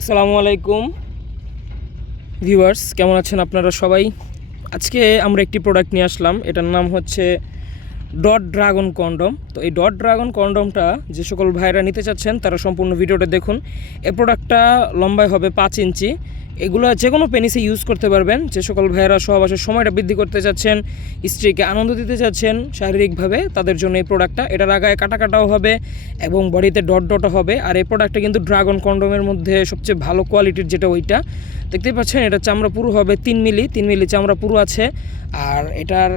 আসসালামু আলাইকুম ভিউয়ার্স, কেমন আছেন আপনারা সবাই? আজকে আমরা একটি প্রোডাক্ট নিয়ে আসলাম, এটার নাম হচ্ছে ডট ড্রাগন কন্ডম। তো এই ডট ড্রাগন কন্ডমটা যে সকল ভাইরা নিতে চাচ্ছেন তারা সম্পূর্ণ ভিডিওটা দেখুন। এই প্রোডাক্টটা লম্বায় হবে 5 ইঞ্চি। এগুলো যে কোনো পেনিসে ইউজ করতে পারবেন। যে সকল ভাইয়েরা সহবাসের সময়টা বৃদ্ধি করতে চাচ্ছেন, স্ত্রীকে আনন্দ দিতে চাচ্ছেন শারীরিকভাবে, তাদের জন্য এই প্রোডাক্টটা। এটার আগায় কাটাও হবে এবং বডিতে ডটও হবে। আর এই প্রোডাক্টটা কিন্তু ড্রাগন কন্ডমের মধ্যে সবচেয়ে ভালো কোয়ালিটির, যেটা ওইটা দেখতেই পাচ্ছেন। এটা চামড়া পুরো হবে 3 মিলি চামড়া পুরো আছে। আর এটার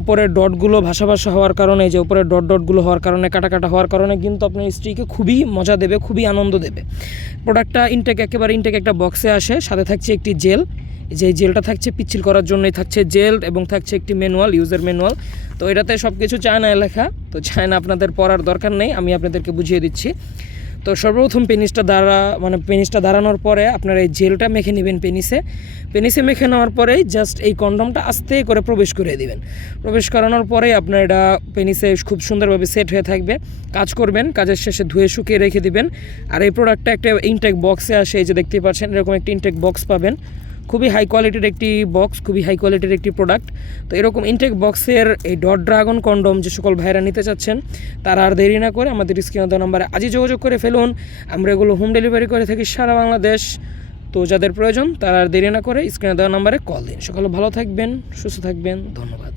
উপরের ডটগুলো ভাসা হওয়ার কারণে, যে উপরের ডটগুলো হওয়ার কারণে, কাটা হওয়ার কারণে কিন্তু আপনার স্ত্রীকে খুবই মজা দেবে, খুবই আনন্দ দেবে। প্রোডাক্টটা একেবারে ইনটেক একটা বক্সে আসে, সাথে থাকছে একটি জেল। যে জেলটা থাকছে পিচ্ছিল করার জন্যই থাকছে জেল, এবং থাকছে একটি ম্যানুয়াল, ইউজার ম্যানুয়াল। তো এটাতে সব কিছু চায়নায় লেখা, তো চায়না আপনাদের পড়ার দরকার নেই, আমি আপনাদেরকে বুঝিয়ে দিচ্ছি। তো সর্বপ্রথম পেনিসটা দাঁড়ানোর পরে আপনারা এই জেলটা মেখে নেবেন পেনিসে মেখে নেওয়ার পরেই জাস্ট এই কন্ডমটা আস্তে করে প্রবেশ করে দিবেন। প্রবেশ করানোর পরে আপনার এটা পেনিসে খুব সুন্দরভাবে সেট হয়ে থাকবে। কাজ করবেন, কাজের শেষে ধুয়ে শুকিয়ে রেখে দিবেন। আর এই প্রোডাক্টটা একটা ইনটেক বক্সে আসে, এই যে দেখতেই পাচ্ছেন, এরকম একটি ইনটেক বক্স পাবেন। খুবই হাই কোয়ালিটির একটি বক্স, খুবই হাই কোয়ালিটির একটি প্রোডাক্ট। তো এরকম ইনটেক বক্সের এই ডট ড্রাগন কন্ডম যে সকল ভাইরা নিতে চাচ্ছেন তারা আর দেরি না করে আমাদের স্ক্রিনে দেওয়া নাম্বারে আজই যোগাযোগ করে ফেলুন। আমরা এগুলো হোম ডেলিভারি করে থাকি সারা বাংলাদেশ। তো যাদের প্রয়োজন তারা আর দেরি না করে স্ক্রিনে দেওয়া নাম্বারে কল দিন। সকালে ভালো থাকবেন, সুস্থ থাকবেন, ধন্যবাদ।